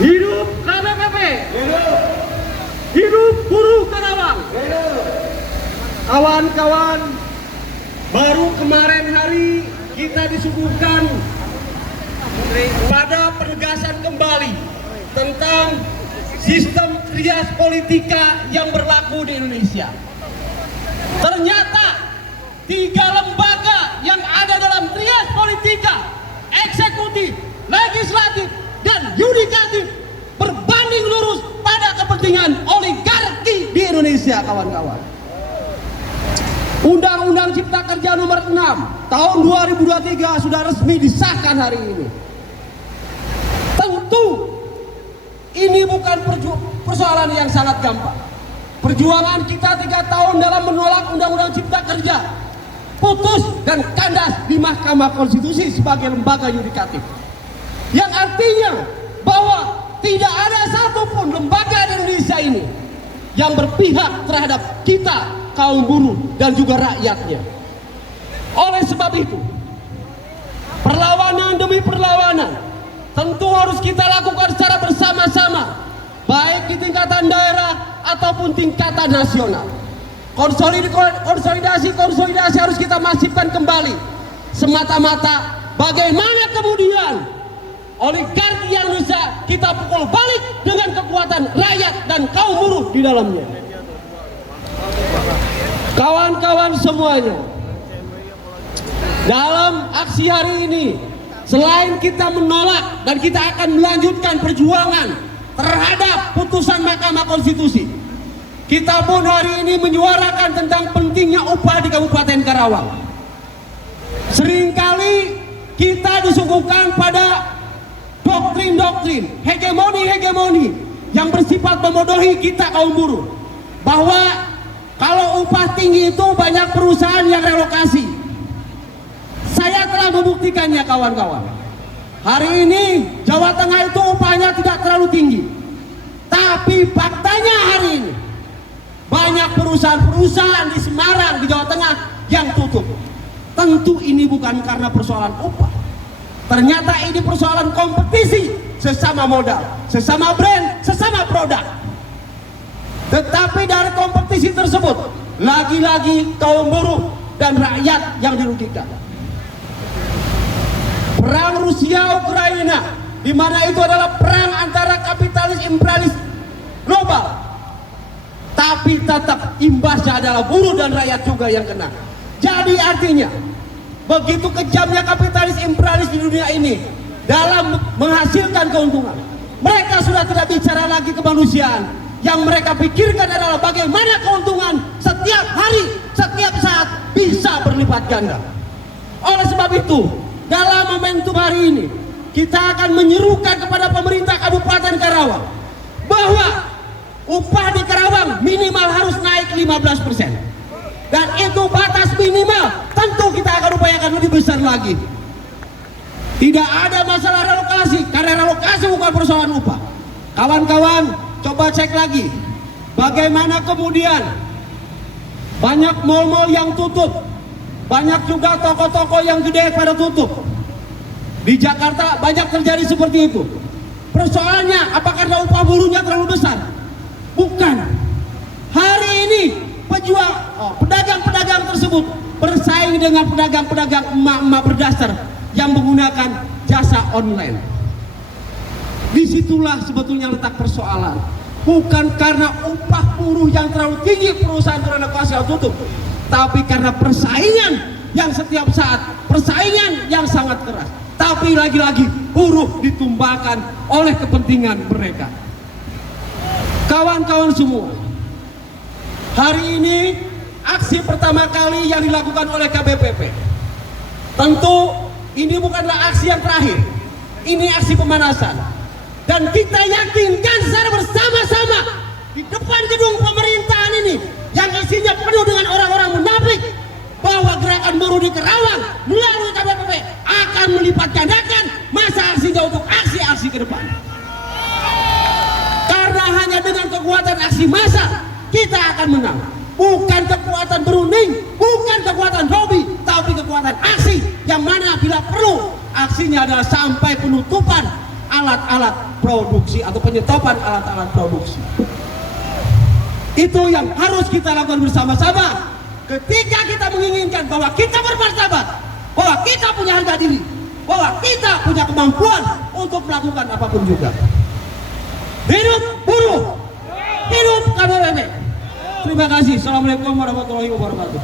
Hidup KBPP. Hidup. Hidup buruh Karawang. Hidup. Kawan-kawan, baru kemarin hari kita disuguhkan pada penegasan kembali tentang sistem trias politika yang berlaku di Indonesia. Ternyata 3 lembaga yang ada dalam trias politika, eksekutif, legislatif, dan yudikatif, berbanding lurus pada kepentingan oligarki di Indonesia, kawan-kawan. Undang-Undang Cipta Kerja nomor 6 tahun 2023 sudah resmi disahkan hari ini. Tentu ini bukan persoalan yang sangat gampang. Perjuangan kita 3 tahun dalam menolak Undang-Undang Cipta Kerja putus dan kandas di Mahkamah Konstitusi sebagai lembaga yudikatif, yang artinya bahwa tidak ada satupun lembaga di Indonesia ini yang berpihak terhadap kita, kaum buruh dan juga rakyatnya. Oleh sebab itu, perlawanan demi perlawanan tentu harus kita lakukan secara bersama-sama, baik di tingkatan daerah ataupun tingkatan nasional. Konsolidasi harus kita masifkan kembali, semata-mata bagaimana kemudian oligarki yang bisa kita pukul balik dengan kekuatan rakyat dan kaum buruh di dalamnya. Kawan-kawan semuanya, dalam aksi hari ini, selain kita menolak dan kita akan melanjutkan perjuangan terhadap putusan Mahkamah Konstitusi, kita pun hari ini menyuarakan tentang pentingnya upah di Kabupaten Karawang. Seringkali kita disuguhkan pada doktrin-doktrin, hegemoni yang bersifat memodohi kita kaum buruh, bahwa kalau upah tinggi itu banyak perusahaan yang relokasi. Saya telah membuktikannya, kawan-kawan. Hari ini Jawa Tengah itu upahnya tidak terlalu tinggi, tapi faktanya hari ini banyak perusahaan-perusahaan di Semarang, di Jawa Tengah yang tutup. Tentu ini bukan karena persoalan upah. Ternyata ini persoalan kompetisi sesama modal, sesama brand, sesama produk. Tetapi dari kompetisi tersebut, lagi-lagi kaum buruh dan rakyat yang dirugikan. Perang Rusia-Ukraina, di mana itu adalah perang antara kapitalis imperialis global, tapi tetap imbasnya adalah buruh dan rakyat juga yang kena. Jadi artinya, begitu kejamnya kapitalis imperialis di dunia ini dalam menghasilkan keuntungan, mereka sudah tidak bicara lagi kemanusiaan. Yang mereka pikirkan adalah bagaimana keuntungan setiap hari, setiap saat bisa berlipat ganda. Oleh sebab itu, dalam momentum hari ini, kita akan menyerukan kepada pemerintah Kabupaten Karawang bahwa upah di Karawang minimal harus naik 15%. Dan itu batas minimal, tentu kita akan upayakan lebih besar lagi. Tidak ada masalah relokasi, karena relokasi bukan persoalan upah. Kawan-kawan, coba cek lagi, bagaimana kemudian banyak mal-mal yang tutup, banyak juga toko-toko yang gede pada tutup. Di Jakarta banyak terjadi seperti itu. Persoalannya, apa karena upah buruhnya terlalu besar? Bukan. Hari ini pedagang-pedagang tersebut bersaing dengan pedagang-pedagang emak-emak berdasar yang menggunakan jasa online. Disitulah sebetulnya letak persoalan. Bukan karena upah buruh yang terlalu tinggi perusahaan relokasi tutup, tapi karena persaingan yang setiap saat, persaingan yang sangat keras. Tapi lagi-lagi buruh ditumbangkan oleh kepentingan mereka. Kawan-kawan semua, hari ini aksi pertama kali yang dilakukan oleh KBPP. Tentu ini bukanlah aksi yang terakhir, ini aksi pemanasan. Dan kita yakinkan secara bersama-sama di depan gedung pemerintahan ini yang isinya penuh dengan orang-orang munafik, bahwa gerakan buruh di Karawang melalui KBPP akan melipat gandakan masa aksinya untuk aksi-aksi ke depan. Karena hanya dengan kekuatan aksi massa kita akan menang. Bukan kekuatan berunding, bukan kekuatan lobby, tapi kekuatan aksi yang mana bila perlu aksinya adalah sampai penutupan alat-alat produksi atau penyetopan alat-alat produksi. Itu yang harus kita lakukan bersama-sama ketika kita menginginkan bahwa kita bermartabat, bahwa kita punya harga diri, bahwa kita punya kemampuan untuk melakukan apapun juga. Hidup buruh, hidup KBBM. Terima kasih. Assalamualaikum warahmatullahi wabarakatuh.